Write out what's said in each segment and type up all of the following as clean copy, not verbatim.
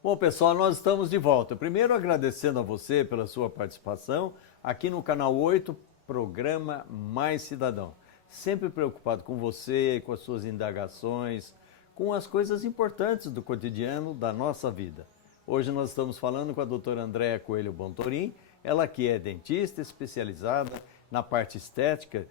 Bom, pessoal, nós estamos de volta. Primeiro, agradecendo a você pela sua participação aqui no canal 8, programa Mais Cidadão. Sempre preocupado com você, com as suas indagações, com as coisas importantes do cotidiano da nossa vida. Hoje nós estamos falando com a doutora Andréa Coelho Bontorim, ela que é dentista especializada na parte estética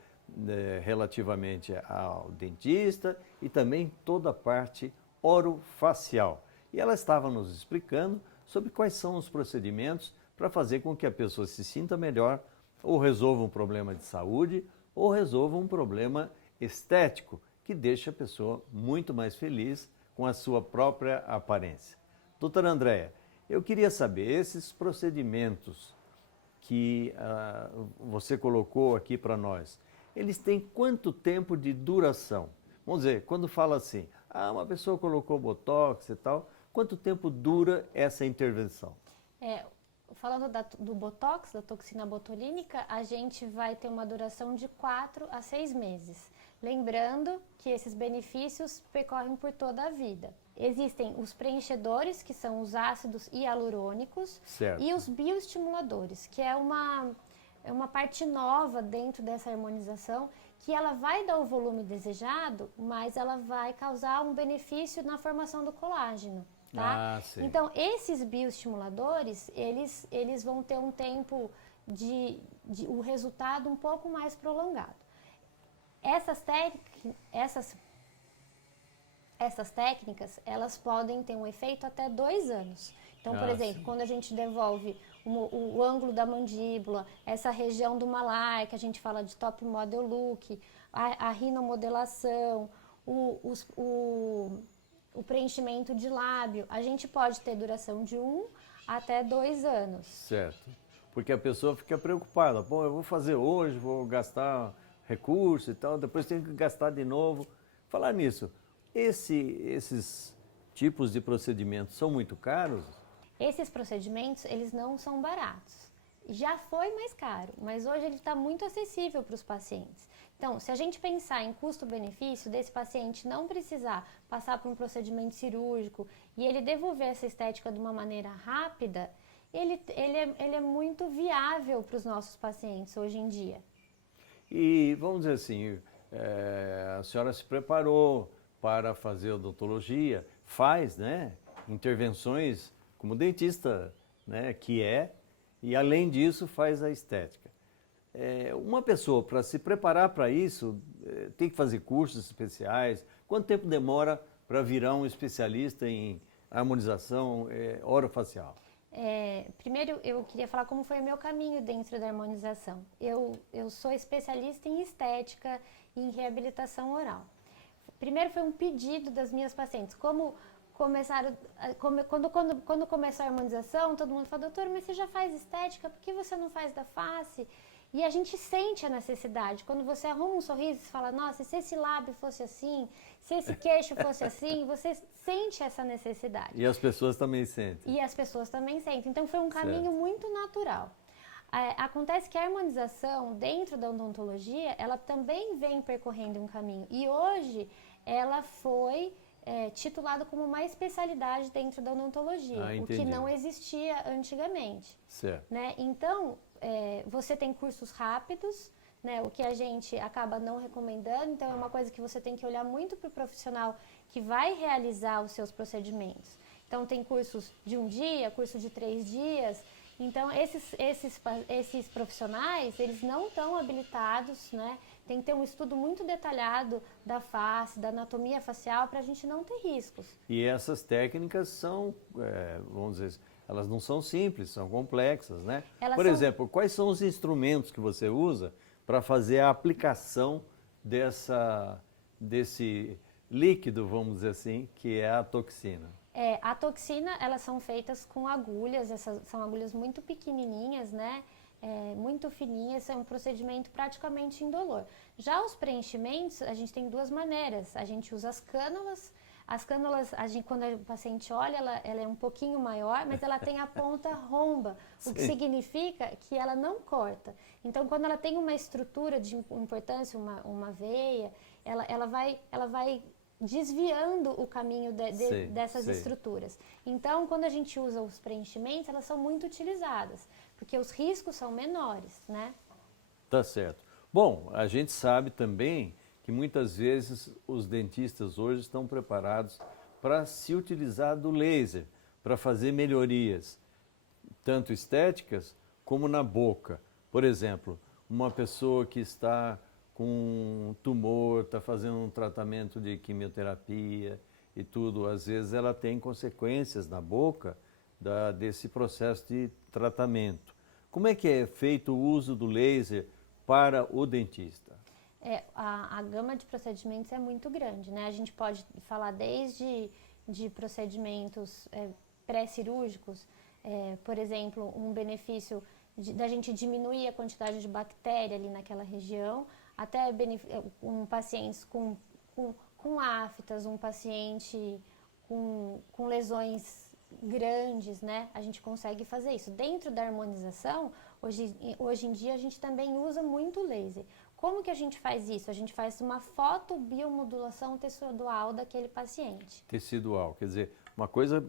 relativamente ao dentista e também toda a parte orofacial. E ela estava nos explicando sobre quais são os procedimentos para fazer com que a pessoa se sinta melhor, ou resolva um problema de saúde, ou resolva um problema estético, que deixa a pessoa muito mais feliz com a sua própria aparência. Doutora Andréa, eu queria saber, esses procedimentos que você colocou aqui para nós, eles têm quanto tempo de duração? Vamos dizer, quando fala assim, uma pessoa colocou botox e tal, quanto tempo dura essa intervenção? Falando do botox, da toxina botulínica, a gente vai ter uma duração de 4 a 6 meses. Lembrando que esses benefícios percorrem por toda a vida. Existem os preenchedores, que são os ácidos hialurônicos, certo, e os bioestimuladores, que é uma parte nova dentro dessa harmonização, que ela vai dar o volume desejado, mas ela vai causar um benefício na formação do colágeno. Tá? Sim. Então, esses bioestimuladores, eles vão ter um tempo o resultado um pouco mais prolongado. Essas técnicas, elas podem ter um efeito até 2 anos. Então, por exemplo, sim, quando a gente devolve o ângulo da mandíbula, essa região do malar, que a gente fala de top model look, a rinomodelação, o preenchimento de lábio, a gente pode ter duração de 1 até 2 anos. Certo. Porque a pessoa fica preocupada. Pô, eu vou fazer hoje, vou gastar recurso e tal, depois tenho que gastar de novo. Falar nisso, esses tipos de procedimentos são muito caros? Esses procedimentos, eles não são baratos. Já foi mais caro, mas hoje ele está muito acessível para os pacientes. Então, se a gente pensar em custo-benefício desse paciente não precisar passar por um procedimento cirúrgico e ele devolver essa estética de uma maneira rápida, ele é muito viável para os nossos pacientes hoje em dia. E vamos dizer assim, a senhora se preparou para fazer odontologia, faz, né, intervenções como dentista, né, que é, e além disso faz a estética. Uma pessoa, para se preparar para isso, tem que fazer cursos especiais? Quanto tempo demora para virar um especialista em harmonização orofacial? Primeiro, eu queria falar como foi o meu caminho dentro da harmonização. Eu sou especialista em estética e em reabilitação oral. Primeiro foi um pedido das minhas pacientes. Quando começou a harmonização, todo mundo falou, doutor, mas você já faz estética, por que você não faz da face? E a gente sente a necessidade. Quando você arruma um sorriso e fala, nossa, se esse lábio fosse assim, se esse queixo fosse assim, você sente essa necessidade. E as pessoas também sentem. E as pessoas também sentem. Então foi um caminho muito natural. Acontece que a harmonização dentro da odontologia, ela também vem percorrendo um caminho. E hoje ela foi titulada como uma especialidade dentro da odontologia, o que não existia antigamente. Certo. Né? Então, você tem cursos rápidos, né, o que a gente acaba não recomendando, então é uma coisa que você tem que olhar muito para o profissional que vai realizar os seus procedimentos. Então tem cursos de 1 dia, curso de 3 dias, então esses profissionais, eles não estão habilitados, né, tem que ter um estudo muito detalhado da face, da anatomia facial, para a gente não ter riscos. E essas técnicas são, vamos dizer, elas não são simples, são complexas, né? Por exemplo, quais são os instrumentos que você usa para fazer a aplicação desse líquido, vamos dizer assim, que é a toxina? A toxina, elas são feitas com agulhas, essas são agulhas muito pequenininhas, né? Muito fininhas, é um procedimento praticamente indolor. Já os preenchimentos, a gente tem 2 maneiras. A gente usa as cânulas, quando o paciente olha, ela é um pouquinho maior, mas ela tem a ponta romba, o que significa que ela não corta. Então, quando ela tem uma estrutura de importância, uma veia, ela vai desviando o caminho dessas sei. estruturas. Então, quando a gente usa os preenchimentos, elas são muito utilizadas, porque os riscos são menores, né? Tá certo. Bom, a gente sabe também que muitas vezes os dentistas hoje estão preparados para se utilizar do laser, para fazer melhorias, tanto estéticas como na boca. Por exemplo, uma pessoa que está com um tumor, está fazendo um tratamento de quimioterapia e tudo, às vezes ela tem consequências na boca desse processo de tratamento. Como é que é feito o uso do laser para o dentista? A gama de procedimentos é muito grande, né? A gente pode falar desde de procedimentos pré-cirúrgicos, por exemplo, um benefício da gente diminuir a quantidade de bactéria ali naquela região, até pacientes com aftas, um paciente com lesões grandes, né? A gente consegue fazer isso. Dentro da harmonização, hoje em dia a gente também usa muito laser. Como que a gente faz isso? A gente faz uma fotobiomodulação tecidual daquele paciente. Tecidual, quer dizer, uma coisa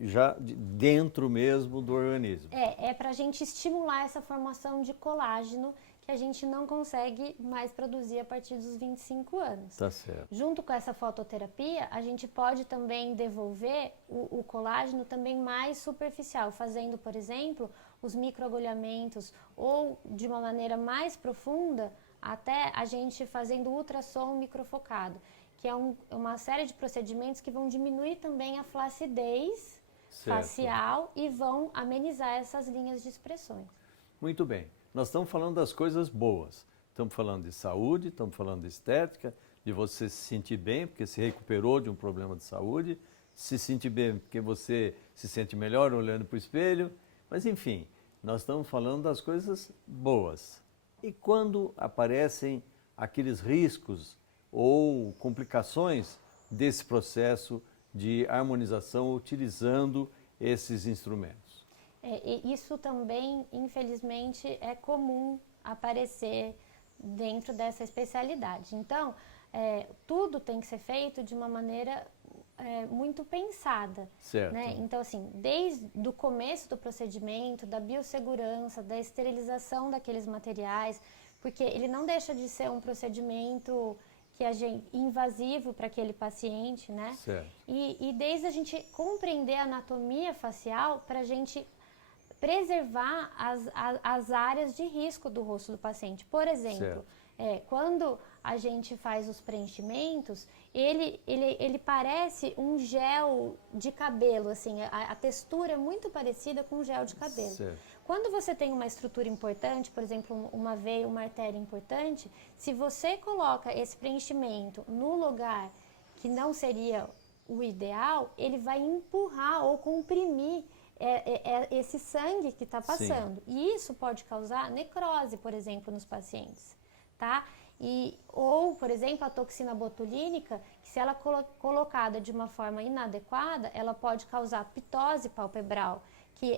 já dentro mesmo do organismo. É para a gente estimular essa formação de colágeno que a gente não consegue mais produzir a partir dos 25 anos. Tá certo. Junto com essa fototerapia, a gente pode também devolver o colágeno também mais superficial, fazendo, por exemplo, os microagulhamentos ou de uma maneira mais profunda, até a gente fazendo ultrassom microfocado, que é uma série de procedimentos que vão diminuir também a flacidez facial e vão amenizar essas linhas de expressões. Muito bem. Nós estamos falando das coisas boas. Estamos falando de saúde, estamos falando de estética, de você se sentir bem porque se recuperou de um problema de saúde, se sentir bem porque você se sente melhor olhando para o espelho. Mas, enfim, nós estamos falando das coisas boas. E quando aparecem aqueles riscos ou complicações desse processo de harmonização utilizando esses instrumentos? Isso também, infelizmente, é comum aparecer dentro dessa especialidade. Então, tudo tem que ser feito de uma maneira muito pensada. Certo. Né? Então, assim, desde o começo do procedimento, da biossegurança, da esterilização daqueles materiais, porque ele não deixa de ser um procedimento invasivo para aquele paciente, né? Certo. E desde a gente compreender a anatomia facial para a gente preservar as áreas de risco do rosto do paciente. Por exemplo, quando a gente faz os preenchimentos, ele parece um gel de cabelo, assim, a textura é muito parecida com um gel de cabelo. Certo. Quando você tem uma estrutura importante, por exemplo, uma veia, uma artéria importante, se você coloca esse preenchimento no lugar que não seria o ideal, ele vai empurrar ou comprimir esse sangue que está passando. Sim. E isso pode causar necrose, por exemplo, nos pacientes, tá? Ou, por exemplo, a toxina botulínica, que se ela colocada de uma forma inadequada, ela pode causar pitose palpebral, que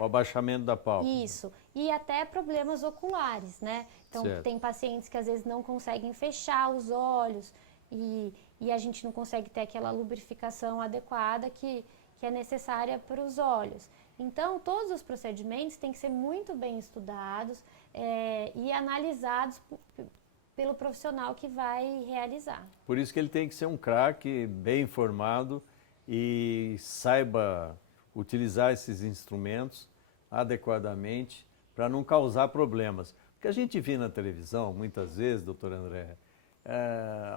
o abaixamento da pálpebra. Isso. E até problemas oculares, né? Então, tem pacientes que às vezes não conseguem fechar os olhos e a gente não consegue ter aquela lubrificação adequada que é necessária para os olhos. Então, todos os procedimentos têm que ser muito bem estudados e analisados pelo profissional que vai realizar. Por isso que ele tem que ser um craque, bem informado e saiba utilizar esses instrumentos adequadamente para não causar problemas. Porque a gente vê na televisão, muitas vezes, doutor André,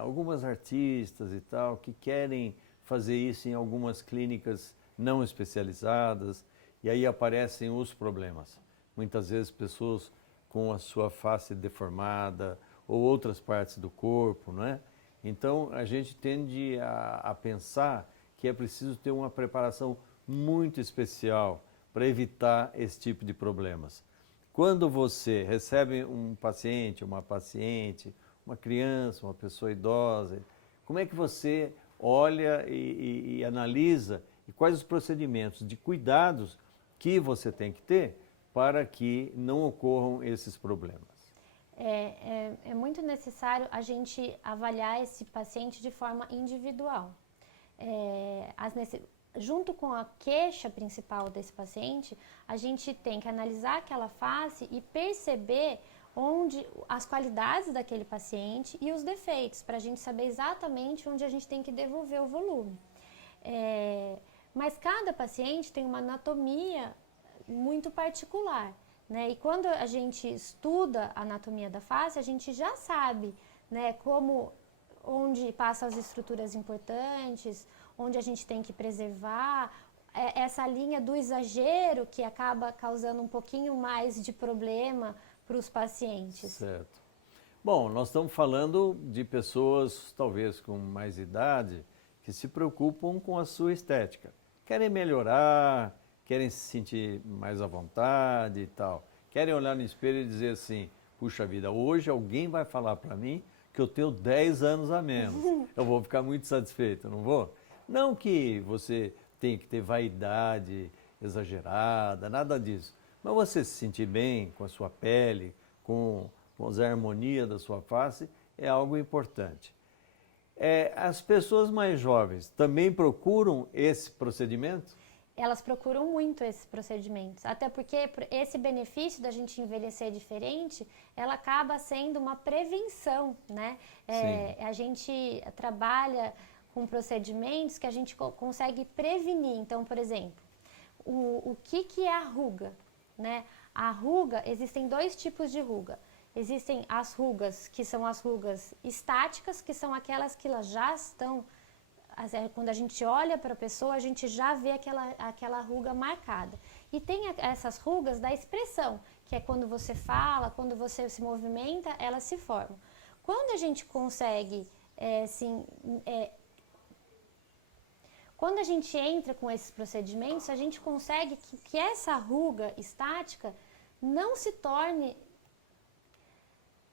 algumas artistas e tal que querem fazer isso em algumas clínicas não especializadas e aí aparecem os problemas. Muitas vezes pessoas com a sua face deformada ou outras partes do corpo, não é? Então a gente tende a pensar que é preciso ter uma preparação muito especial para evitar esse tipo de problemas. Quando você recebe um paciente, uma criança, uma pessoa idosa, como é que você olha e analisa e quais os procedimentos de cuidados que você tem que ter para que não ocorram esses problemas? é muito necessário a gente avaliar esse paciente de forma individual. Junto com a queixa principal desse paciente, a gente tem que analisar aquela face e perceber as qualidades daquele paciente e os defeitos, para a gente saber exatamente onde a gente tem que devolver o volume. Mas cada paciente tem uma anatomia muito particular, né? E quando a gente estuda a anatomia da face, a gente já sabe, né, onde passam as estruturas importantes, onde a gente tem que preservar, essa linha do exagero que acaba causando um pouquinho mais de problema para os pacientes. Certo. Bom, nós estamos falando de pessoas talvez com mais idade que se preocupam com a sua estética. Querem melhorar, querem se sentir mais à vontade e tal. Querem olhar no espelho e dizer assim, puxa vida, hoje alguém vai falar para mim que eu tenho 10 anos a menos. Eu vou ficar muito satisfeito, não vou? Não que você tenha que ter vaidade exagerada, nada disso. Mas você se sentir bem com a sua pele, com a harmonia da sua face, é algo importante. As pessoas mais jovens também procuram esse procedimento? Elas procuram muito esses procedimentos, até porque esse benefício da gente envelhecer diferente, ela acaba sendo uma prevenção, né? A gente trabalha com procedimentos que a gente consegue prevenir. Então, por exemplo, o que é a ruga, né? A ruga, existem 2 tipos de ruga. Existem as rugas, que são as rugas estáticas, que são aquelas que elas já estão, quando a gente olha para a pessoa, a gente já vê aquela ruga marcada. E tem essas rugas da expressão, que é quando você fala, quando você se movimenta, elas se formam. Quando a gente consegue, quando a gente entra com esses procedimentos, a gente consegue que essa ruga estática não se torne...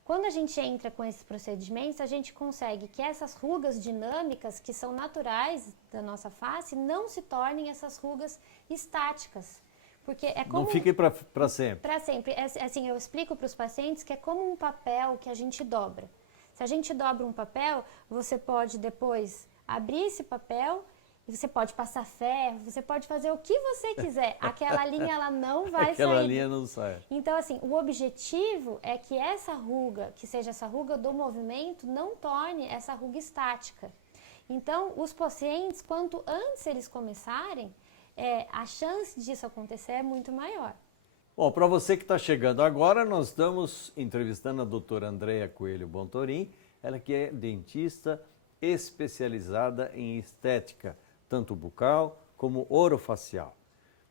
Quando a gente entra com esses procedimentos, a gente consegue que essas rugas dinâmicas, que são naturais da nossa face, não se tornem essas rugas estáticas. Porque é como... Não fiquem para sempre. Para sempre. Assim, eu explico para os pacientes que é como um papel que a gente dobra. Se a gente dobra um papel, você pode depois abrir esse papel... Você pode passar ferro, você pode fazer o que você quiser. Aquela linha, ela não vai sair. Aquela linha não sai. Então, assim, o objetivo é que essa ruga, que seja essa ruga do movimento, não torne essa ruga estática. Então, os pacientes, quanto antes eles começarem, a chance disso acontecer é muito maior. Bom, para você que está chegando agora, nós estamos entrevistando a doutora Andréa Coelho Bontorin, ela que é dentista especializada em estética, tanto bucal como orofacial.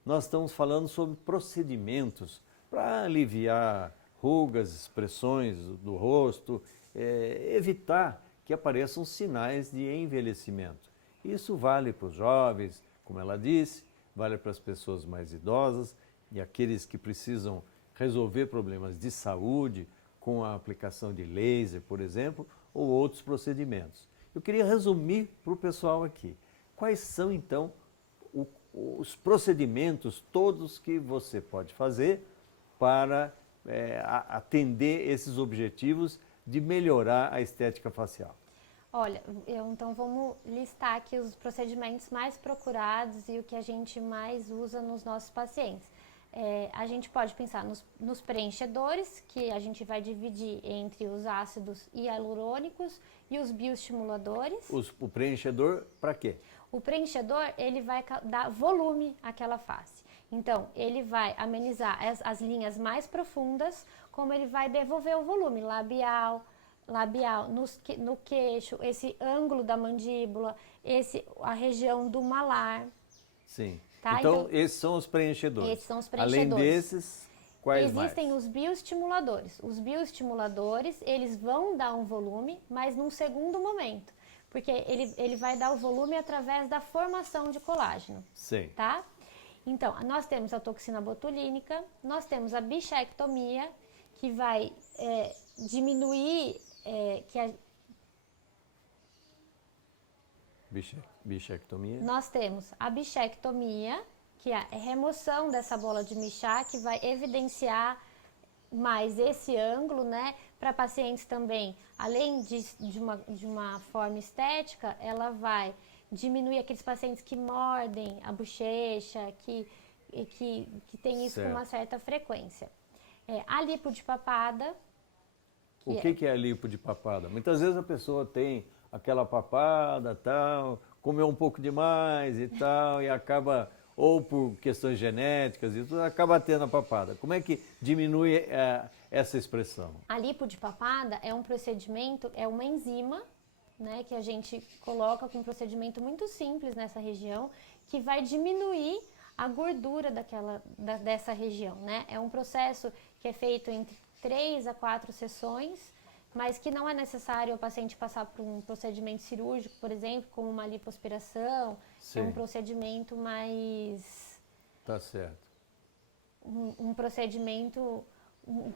Nós estamos falando sobre procedimentos para aliviar rugas, expressões do rosto, evitar que apareçam sinais de envelhecimento. Isso vale para os jovens, como ela disse, vale para as pessoas mais idosas e aqueles que precisam resolver problemas de saúde com a aplicação de laser, por exemplo, ou outros procedimentos. Eu queria resumir para o pessoal aqui. Quais são, então, os procedimentos todos que você pode fazer para atender esses objetivos de melhorar a estética facial? Olha, então vamos listar aqui os procedimentos mais procurados e o que a gente mais usa nos nossos pacientes. A gente pode pensar nos preenchedores, que a gente vai dividir entre os ácidos hialurônicos e os bioestimuladores. O preenchedor para quê? O preenchedor, ele vai dar volume àquela face. Então, ele vai amenizar as linhas mais profundas, como ele vai devolver o volume labial, no queixo, esse ângulo da mandíbula, a região do malar. Sim. Tá? Então, esses são os preenchedores. Esses são os preenchedores. Além desses, quais mais? Existem os bioestimuladores. Os bioestimuladores, eles vão dar um volume, mas num segundo momento. Porque ele vai dar o volume através da formação de colágeno. Sim. Tá? Então, nós temos a toxina botulínica, nós temos a bichectomia, que vai diminuir... Bichectomia. Nós temos a bichectomia, que é a remoção dessa bola de Michat, que vai evidenciar mais esse ângulo, né? Para pacientes também, além de uma forma estética, ela vai diminuir aqueles pacientes que mordem a bochecha, que tem isso com uma certa frequência. A lipo de papada. O que é a lipo de papada? Muitas vezes a pessoa tem aquela papada, tal, comeu um pouco demais e tal, e acaba, ou por questões genéticas e tudo, acaba tendo a papada. Como é que diminui essa expressão? A lipo de papada é um procedimento, é uma enzima, né, que a gente coloca com um procedimento muito simples nessa região, que vai diminuir a gordura dessa região, né? É um processo que é feito entre 3 a 4 sessões, mas que não é necessário o paciente passar por um procedimento cirúrgico, por exemplo, como uma lipoaspiração. Sim. É um procedimento mais... Tá certo. Um procedimento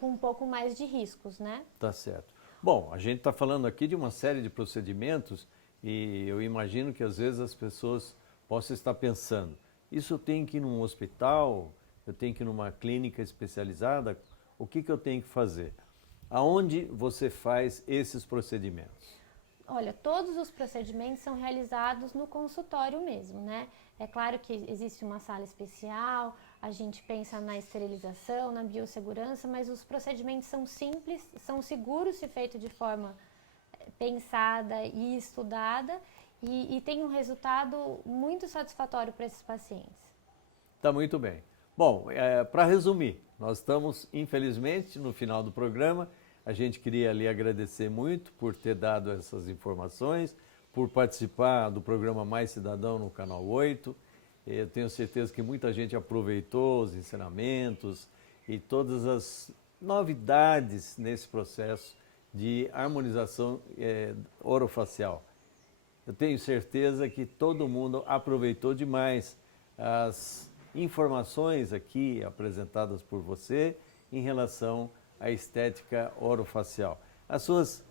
com um pouco mais de riscos, né? Tá certo. Bom, a gente está falando aqui de uma série de procedimentos e eu imagino que às vezes as pessoas possam estar pensando, isso eu tenho que ir num hospital, eu tenho que ir numa clínica especializada, o que eu tenho que fazer? Aonde você faz esses procedimentos? Olha, todos os procedimentos são realizados no consultório mesmo, né? É claro que existe uma sala especial, a gente pensa na esterilização, na biossegurança, mas os procedimentos são simples, são seguros se feito de forma pensada e estudada e tem um resultado muito satisfatório para esses pacientes. Tá muito bem. Bom, para resumir, nós estamos, infelizmente, no final do programa. A gente queria lhe agradecer muito por ter dado essas informações, por participar do programa Mais Cidadão no Canal 8. Eu tenho certeza que muita gente aproveitou os ensinamentos e todas as novidades nesse processo de harmonização orofacial. Eu tenho certeza que todo mundo aproveitou demais as informações aqui apresentadas por você em relação à estética orofacial. As suas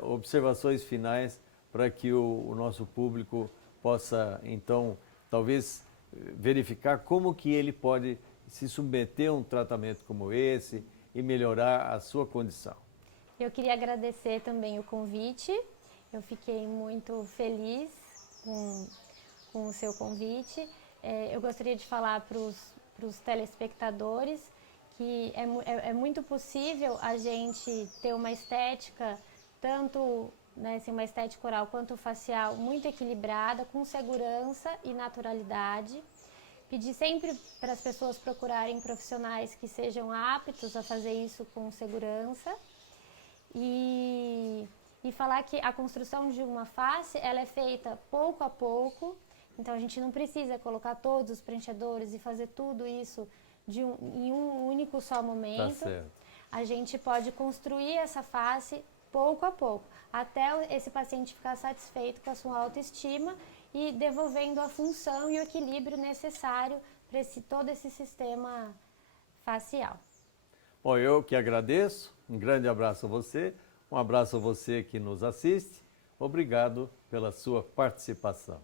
observações finais para que o nosso público possa, então, talvez verificar como que ele pode se submeter a um tratamento como esse e melhorar a sua condição. Eu queria agradecer também o convite. Eu fiquei muito feliz com o seu convite. Eu gostaria de falar para os telespectadores que é muito possível a gente ter uma estética, tanto assim, uma estética oral quanto facial, muito equilibrada, com segurança e naturalidade. Pedir sempre para as pessoas procurarem profissionais que sejam aptos a fazer isso com segurança. E falar que a construção de uma face, ela é feita pouco a pouco, então a gente não precisa colocar todos os preenchedores e fazer tudo isso em um único só momento. Tá certo. A gente pode construir essa face pouco a pouco, até esse paciente ficar satisfeito com a sua autoestima e devolvendo a função e o equilíbrio necessário para todo esse sistema facial. Bom, eu que agradeço, um grande abraço a você, um abraço a você que nos assiste, obrigado pela sua participação.